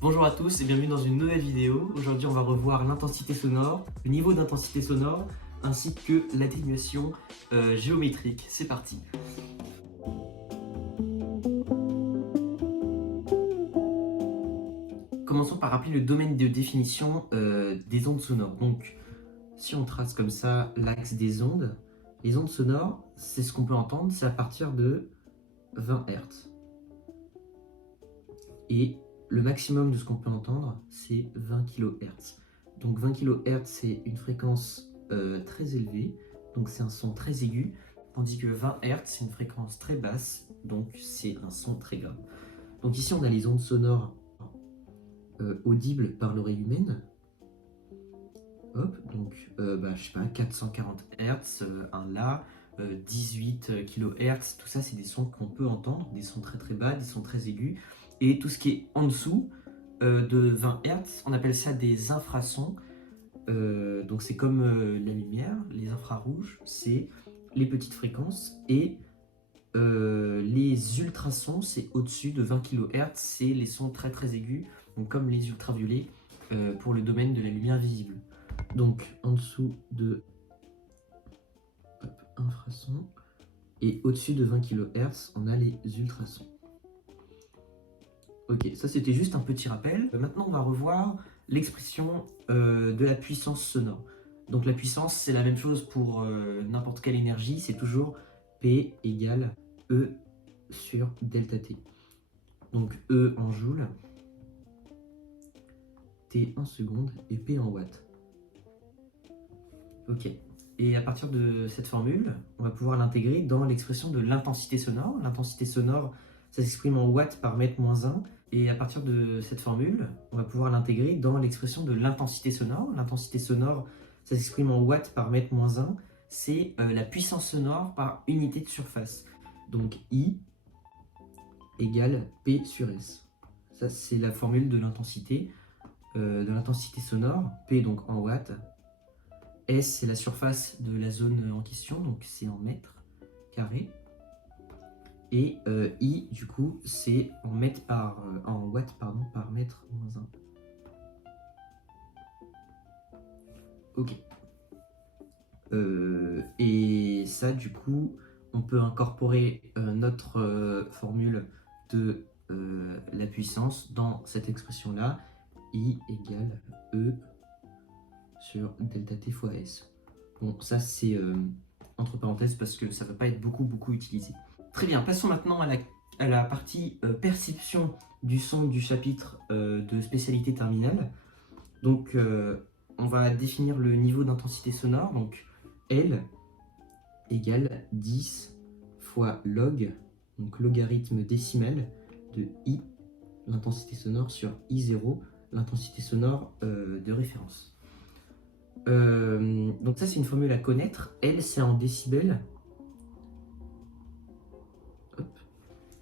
Bonjour à tous et bienvenue dans une nouvelle vidéo. Aujourd'hui on va revoir l'intensité sonore, le niveau d'intensité sonore ainsi que l'atténuation géométrique. C'est parti. Commençons par rappeler le domaine de définition des ondes sonores. Donc si on trace comme ça l'axe des ondes, les ondes sonores, c'est ce qu'on peut entendre, c'est à partir de 20 Hz. Et le maximum de ce qu'on peut entendre, c'est 20 kHz. Donc 20 kHz, c'est une fréquence très élevée, donc c'est un son très aigu, tandis que 20 Hz, c'est une fréquence très basse, donc c'est un son très grave. Donc ici, on a les ondes sonores audibles par l'oreille humaine. Hop, donc je sais pas, 440 Hz, un La, 18 kHz, tout ça, c'est des sons qu'on peut entendre, des sons très très bas, des sons très aigus. Et tout ce qui est en dessous de 20 Hz, on appelle ça des infrasons. Donc c'est comme la lumière, les infrarouges, c'est les petites fréquences. Et les ultrasons, c'est au-dessus de 20 kHz, c'est les sons très très aigus, donc comme les ultraviolets pour le domaine de la lumière visible. Donc en dessous de infrasons et au-dessus de 20 kHz, on a les ultrasons. Ok, ça c'était juste un petit rappel. Maintenant on va revoir l'expression de la puissance sonore. Donc la puissance, c'est la même chose pour n'importe quelle énergie, c'est toujours P égale E sur delta T. Donc E en joules, T en secondes et P en watts. Ok, et à partir de cette formule, on va pouvoir l'intégrer dans l'expression de l'intensité sonore. L'intensité sonore, ça s'exprime en watts par mètre moins 1. Et à partir de cette formule, on va pouvoir l'intégrer dans l'expression de l'intensité sonore. L'intensité sonore, ça s'exprime en watts par mètre moins 1. C'est la puissance sonore par unité de surface. Donc I égale P sur S. Ça, c'est la formule de l'intensité sonore. P donc en watts. S, c'est la surface de la zone en question, donc c'est en mètres carrés. Et I, du coup, c'est en watts par mètre moins 1. Ok. Et ça, du coup, on peut incorporer notre formule de la puissance dans cette expression-là. I égale E sur delta T fois S. Bon, ça c'est entre parenthèses parce que ça ne va pas être beaucoup utilisé. Très bien, passons maintenant à la partie perception du son du chapitre de spécialité terminale. Donc on va définir le niveau d'intensité sonore. Donc L égale 10 fois log, donc logarithme décimal de I, l'intensité sonore, sur I0, l'intensité sonore de référence. Donc ça c'est une formule à connaître. L c'est en décibels. Hop.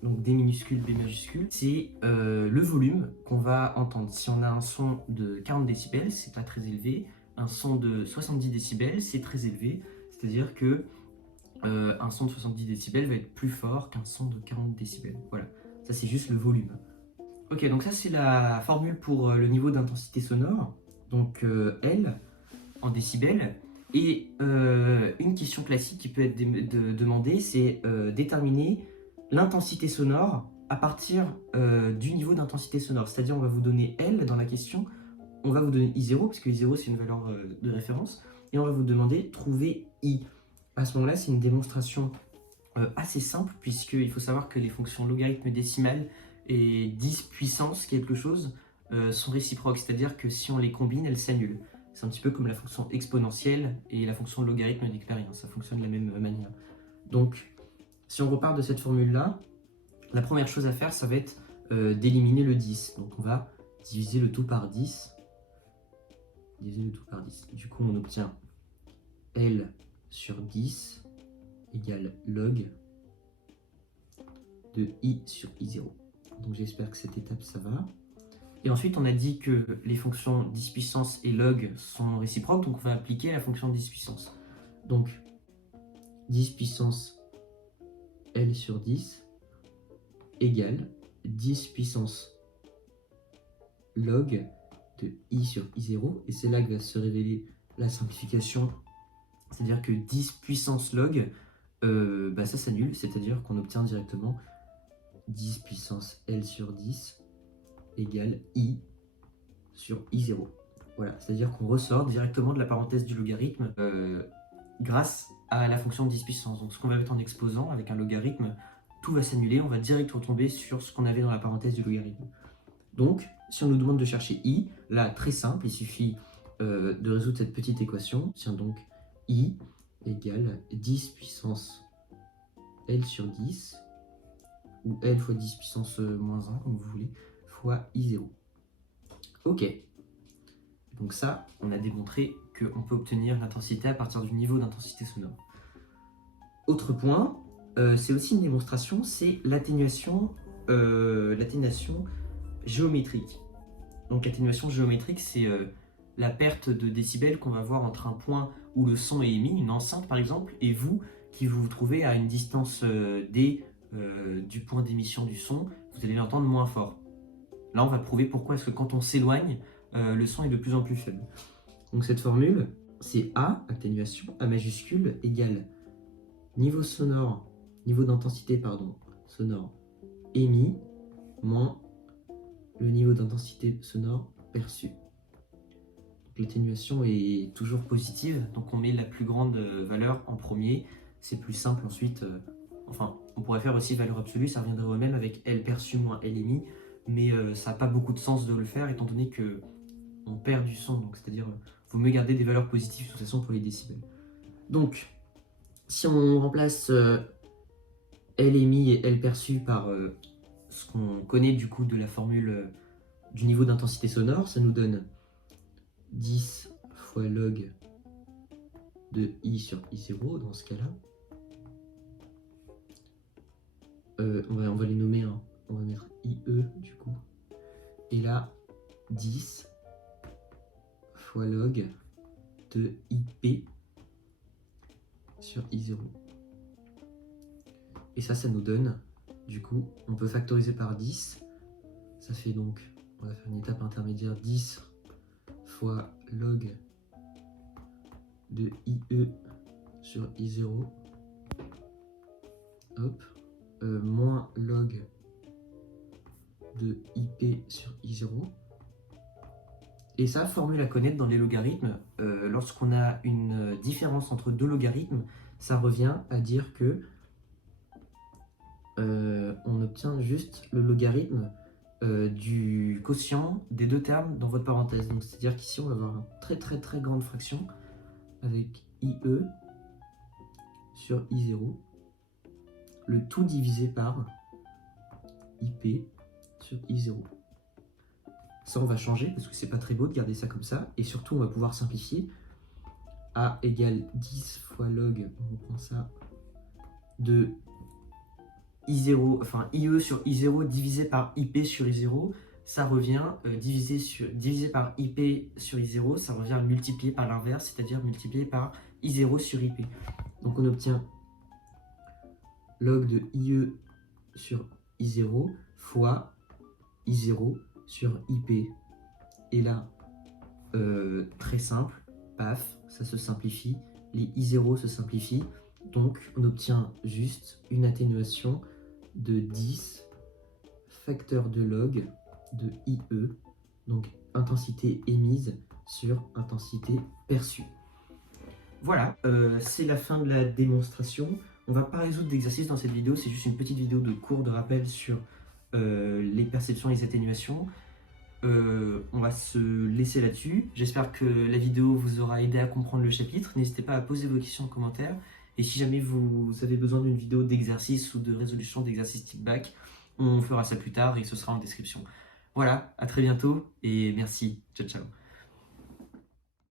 Donc D minuscule, B majuscule. C'est le volume qu'on va entendre. Si on a un son de 40 décibels, c'est pas très élevé. Un son de 70 décibels, c'est très élevé. C'est-à-dire que un son de 70 décibels va être plus fort qu'un son de 40 décibels. Voilà, ça c'est juste le volume. Ok, donc ça c'est la formule pour le niveau d'intensité sonore. Donc L en décibels. Et une question classique qui peut être demandée, c'est déterminer l'intensité sonore à partir du niveau d'intensité sonore. C'est-à-dire, on va vous donner L dans la question, on va vous donner I0, parce que I0 c'est une valeur de référence, et on va vous demander trouver I. À ce moment-là, c'est une démonstration assez simple, puisqu'il faut savoir que les fonctions logarithme décimal et 10 puissance quelque chose sont réciproques, c'est-à-dire que si on les combine, elles s'annulent. C'est un petit peu comme la fonction exponentielle et la fonction logarithme d'expérience, ça fonctionne de la même manière. Donc, si on repart de cette formule-là, la première chose à faire, ça va être d'éliminer le 10. Donc on va diviser le tout par 10. Du coup, on obtient L sur 10 égale log de I sur I0. Donc j'espère que cette étape, ça va. Et ensuite, on a dit que les fonctions 10 puissance et log sont réciproques, donc on va appliquer la fonction 10 puissance. Donc, 10 puissance L sur 10 égale 10 puissance log de i sur i0. Et c'est là que va se révéler la simplification. C'est-à-dire que 10 puissance log, ça s'annule. C'est-à-dire qu'on obtient directement 10 puissance L sur 10 égale i sur i0. Voilà, c'est-à-dire qu'on ressort directement de la parenthèse du logarithme grâce à la fonction de 10 puissance. Donc ce qu'on va mettre en exposant avec un logarithme, tout va s'annuler, on va direct retomber sur ce qu'on avait dans la parenthèse du logarithme. Donc, si on nous demande de chercher i, là, très simple, il suffit de résoudre cette petite équation. Tiens donc, i égale 10 puissance L sur 10, ou L fois 10 puissance moins 1, comme vous voulez, fois I0. Ok. Donc ça, on a démontré qu'on peut obtenir l'intensité à partir du niveau d'intensité sonore. Autre point, c'est aussi une démonstration, c'est l'atténuation géométrique. Donc l'atténuation géométrique, c'est la perte de décibels qu'on va voir entre un point où le son est émis, une enceinte par exemple, et vous qui vous trouvez à une distance d du point d'émission du son, vous allez l'entendre moins fort. Là, on va prouver pourquoi est-ce que quand on s'éloigne, le son est de plus en plus faible. Donc cette formule, c'est A, atténuation, A majuscule, égale niveau sonore, niveau d'intensité, sonore émis, moins le niveau d'intensité sonore perçu. L'atténuation est toujours positive, donc on met la plus grande valeur en premier. C'est plus simple ensuite. On pourrait faire aussi valeur absolue, ça reviendrait au même avec L perçu moins L émis, mais ça n'a pas beaucoup de sens de le faire étant donné que on perd du son, donc c'est-à-dire vaut mieux garder des valeurs positives de toute façon pour les décibels. Donc, si on remplace L émis et L perçu par ce qu'on connaît du coup de la formule du niveau d'intensité sonore, ça nous donne 10 fois log de i sur i0 dans ce cas-là. On va les nommer, hein. On va mettre IE du coup. Et là, 10 fois log de IP sur I0. Et ça nous donne, du coup, on peut factoriser par 10. Ça fait donc, on va faire une étape intermédiaire, 10 fois log de IE sur I0. Hop. Moins log de IP sur I0. Et ça, formule à connaître dans les logarithmes. Lorsqu'on a une différence entre deux logarithmes, ça revient à dire que on obtient juste le logarithme du quotient des deux termes dans votre parenthèse. Donc c'est-à-dire qu'ici, on va avoir une très grande fraction avec IE sur I0. Le tout divisé par IP sur I0. Ça, on va changer parce que c'est pas très beau de garder ça comme ça. Et surtout, on va pouvoir simplifier. A égale 10 fois log, on prend ça, de I0, enfin IE sur I0 divisé par IP sur I0. Ça revient divisé par IP sur I0, ça revient à multiplier par l'inverse, c'est-à-dire multiplier par I0 sur IP. Donc on obtient log de IE sur I0 fois I0 sur IP. Et là, très simple, paf, ça se simplifie, les I0 se simplifient, donc on obtient juste une atténuation de 10 facteur de log de IE, donc intensité émise sur intensité perçue. Voilà, c'est la fin de la démonstration. On va pas résoudre d'exercice dans cette vidéo, c'est juste une petite vidéo de cours de rappel sur les perceptions et les atténuations. On va se laisser là-dessus. J'espère que la vidéo vous aura aidé à comprendre le chapitre. N'hésitez pas à poser vos questions en commentaire. Et si jamais vous avez besoin d'une vidéo d'exercice ou de résolution d'exercice type bac, on fera ça plus tard et ce sera en description. Voilà, à très bientôt et merci. Ciao, ciao.